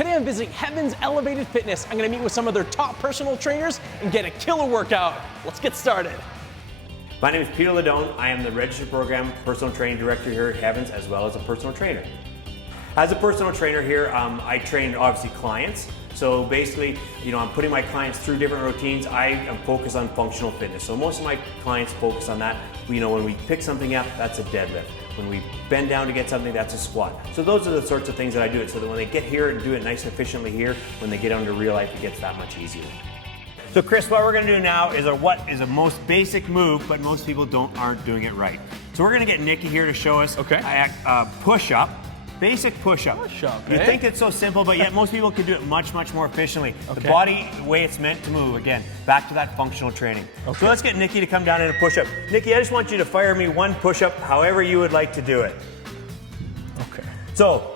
Today I'm visiting Heavens Elevated Fitness. I'm going to meet with some of their top personal trainers and get a killer workout. Let's get started. My name is Peter Ladone. I am the Registered Program Personal Training Director here at Heavens, as well as a personal trainer. As a personal trainer here, I train obviously clients. So basically, I'm putting my clients through different routines. I am focused on functional fitness. So most of my clients focus on that. When we pick something up, that's a deadlift. When we bend down to get something, that's a squat. So those are the sorts of things that I do it so that when they get here and do it nice and efficiently here, when they get into real life, it gets that much easier. So Chris, what we're going to do now is what is a most basic move, but most people aren't doing it right. So we're going to get Nikki here to show us a push-up. Basic push-up. You think it's so simple, but yet most people can do it much, much more efficiently. The body, the way it's meant to move, again, back to that functional training. So let's get Nikki to come down in a push-up. Nikki, I just want you to fire me one push-up, however you would like to do it. Okay. So,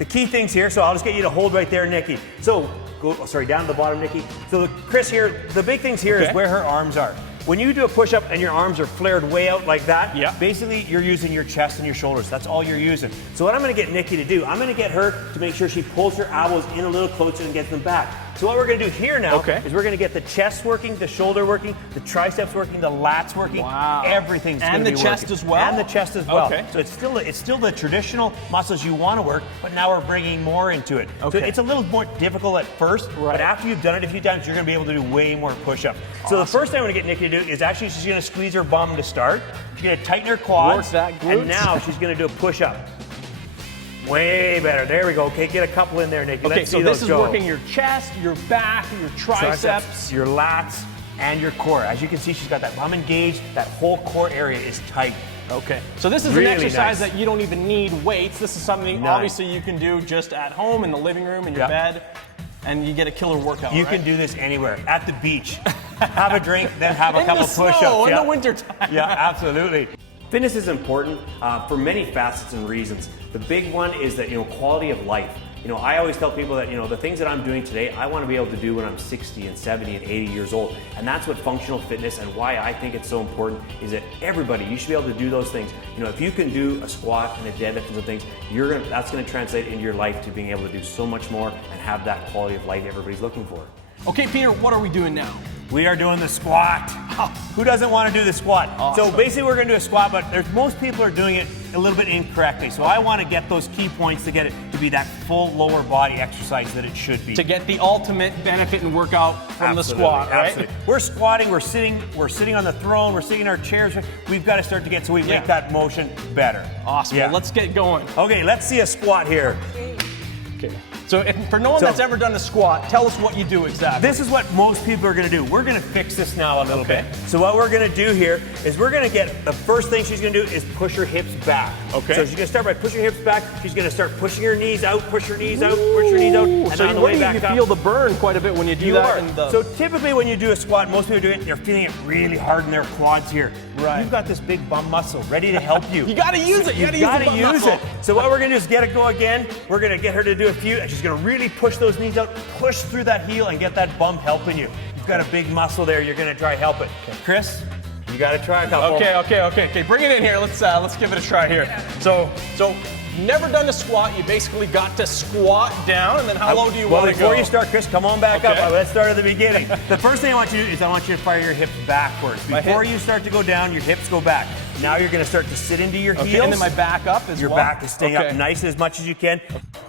the key things here, so I'll just get you to hold right there, Nikki. So, down to the bottom, Nikki. So Chris here, the big things here is where her arms are. When you do a push-up and your arms are flared way out like that, basically you're using your chest and your shoulders. That's all you're using. So what I'm going to get Nikki to do, I'm going to get her to make sure she pulls her elbows in a little closer and gets them back. So what we're going to do here now is we're going to get the chest working, the shoulder working, the triceps working, the lats working. Wow. Everything's going to be working. And the chest as well? And the chest as well. So it's still the traditional muscles you want to work, but now we're bringing more into it. So it's a little more difficult at first, but after you've done it a few times, you're going to be able to do way more push-ups. So the first thing I'm going to get Nikki to do is actually she's going to squeeze her bum to start. She's going to tighten her quads. And now she's going to do a push-up. Way better. There we go. Okay, get a couple in there, Nikki. Okay, so this is working your chest, your back, your triceps, your lats, and your core. As you can see, she's got that bum engaged. That whole core area is tight. Okay, so this is really an exercise that you don't even need weights. This is something obviously you can do just at home in the living room, in your bed, and you get a killer workout. You can do this anywhere. At the beach. Have a drink, then have a couple push-ups. In the winter time. Yeah, absolutely. Fitness is important for many facets and reasons. The big one is that, quality of life. I always tell people that, the things that I'm doing today, I want to be able to do when I'm 60 and 70 and 80 years old. And that's what functional fitness and why I think it's so important is that everybody, you should be able to do those things. If you can do a squat and a deadlift and some things, that's going to translate into your life to being able to do so much more and have that quality of life everybody's looking for. Okay, Peter, what are we doing now? We are doing the squat. Who doesn't want to do the squat? Awesome. So basically we're going to do a squat, but most people are doing it a little bit incorrectly. So I want to get those key points to get it to be that full lower body exercise that it should be. To get the ultimate benefit and workout from the squat, right? Absolutely. We're squatting, we're sitting on the throne, we're sitting in our chairs. We've got to start to get so we make that motion better. Awesome. Well, let's get going. Okay, let's see a squat here. Okay. So for no one that's ever done a squat, tell us what you do exactly. This is what most people are going to do. We're going to fix this now a little bit. So what we're going to do here is we're going to get, the first thing she's going to do is push her hips back. Okay. So she's going to start by pushing her hips back. She's going to start pushing her knees out, push her knees out, push her knees out, and so on the way back up. You feel the burn quite a bit when you do that. So typically when you do a squat, most people do it, they're feeling it really hard in their quads here. Right. You've got this big bum muscle ready to help you. You got to use it. You got to use it. So what we're going to do is get it go again. We're going to get her to do a few, and she's going to really push those knees out, push through that heel, and get that bump helping you. You've got a big muscle there. You're going to try help it. Chris, you got to try a couple. Okay. Bring it in here. Let's give it a try here. So never done a squat. You basically got to squat down, and then how low do you want to go? Before you start, Chris, come on back up. Let's start at the beginning. The first thing I want you to do is I want you to fire your hips backwards. Before you start to go down, your hips go back. Now you're going to start to sit into your heels. And then my back up as your well. Your back is staying up nice as much as you can.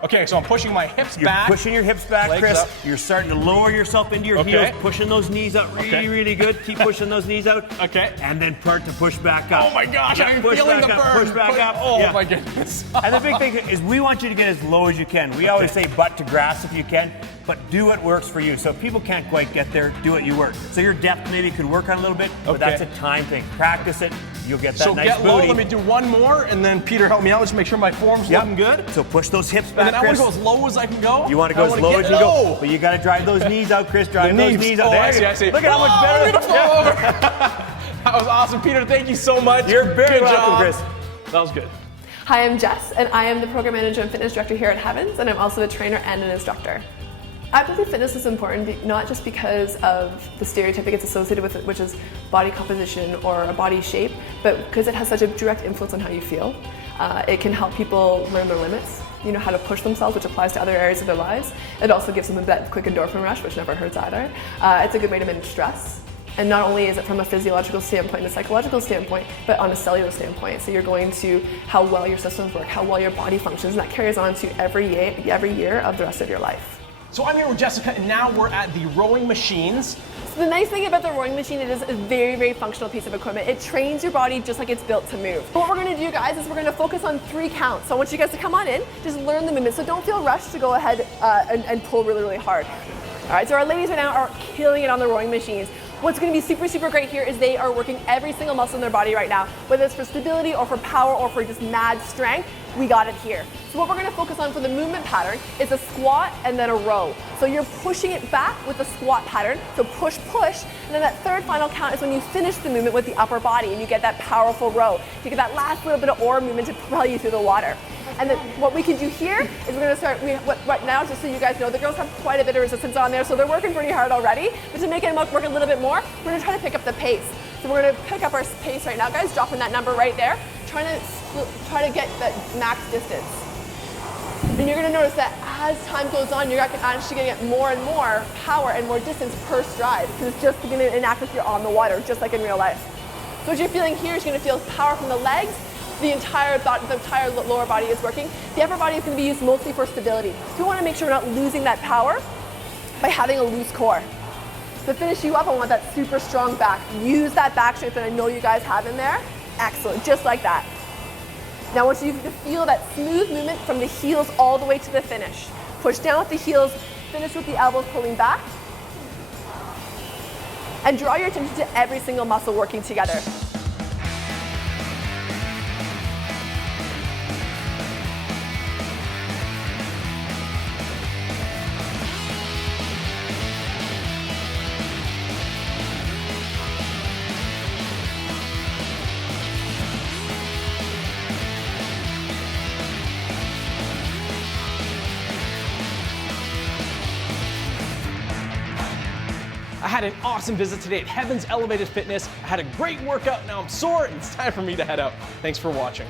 Okay, so I'm pushing my hips back. You're pushing your hips back, Chris. Up. You're starting to lower yourself into your heels, pushing those knees out really good. Keep pushing those knees out. And then start to push back up. Oh my gosh, I'm feeling the burn. Push back up. Oh my goodness. And the big thing is we want you to get as low as you can. We always say butt to grass if you can, but do what works for you. So if people can't quite get there, do what you work. So your depth maybe could work on a little bit, but that's a time thing. Practice it. You'll get that nice booty. So get low, let me do one more, and then Peter, help me out. Let's make sure my form's looking good. So push those hips back, and then I want to go as low as I can go. You want to go as low as you go, but you got to drive those knees out, Chris. Drive those knees out. I see. Look at how much better. I'm gonna fall over. That was awesome, Peter. Thank you so much. You're very welcome, Chris. That was good. Hi, I'm Jess, and I am the Program Manager and Fitness Director here at Heavens, and I'm also a trainer and an instructor. I believe fitness is important, not just because of the stereotype it gets associated with it, which is body composition or a body shape, but because it has such a direct influence on how you feel. It can help people learn their limits. how to push themselves, which applies to other areas of their lives. It also gives them that quick endorphin rush, which never hurts either. It's a good way to manage stress. And not only is it from a physiological standpoint and a psychological standpoint, but on a cellular standpoint. So you're going to how well your systems work, how well your body functions, and that carries on to every year of the rest of your life. So I'm here with Jessica, and now we're at the rowing machines. So the nice thing about the rowing machine, it is a very, very functional piece of equipment. It trains your body just like it's built to move. But what we're gonna do, guys, is we're gonna focus on 3 counts. So I want you guys to come on in, just learn the movement. So don't feel rushed to go ahead and pull really, really hard. All right, so our ladies right now are killing it on the rowing machines. What's going to be super, super great here is they are working every single muscle in their body right now. Whether it's for stability or for power or for just mad strength, we got it here. So what we're going to focus on for the movement pattern is a squat and then a row. So you're pushing it back with the squat pattern, so push, push, and then that third final count is when you finish the movement with the upper body and you get that powerful row. You get that last little bit of oar movement to propel you through the water. And then what we can do here is we're going to start, right now, just so you guys know, the girls have quite a bit of resistance on there, so they're working pretty hard already. But to make it work a little bit more, we're going to try to pick up the pace. So we're going to pick up our pace right now, guys, dropping that number right there, try to get that max distance. And you're going to notice that as time goes on, you're actually going to get more and more power and more distance per stride, because it's just going to enact if you're on the water, just like in real life. So what you're feeling here is you're going to feel power from the legs. The entire lower body is working. The upper body is going to be used mostly for stability. So we want to make sure we're not losing that power by having a loose core. To finish you up, I want that super strong back. Use that back strength that I know you guys have in there. Excellent, just like that. Now I want you to feel that smooth movement from the heels all the way to the finish. Push down with the heels, finish with the elbows pulling back. And draw your attention to every single muscle working together. I had an awesome visit today at Heavens Elevated Fitness. I had a great workout, now I'm sore, and it's time for me to head out. Thanks for watching.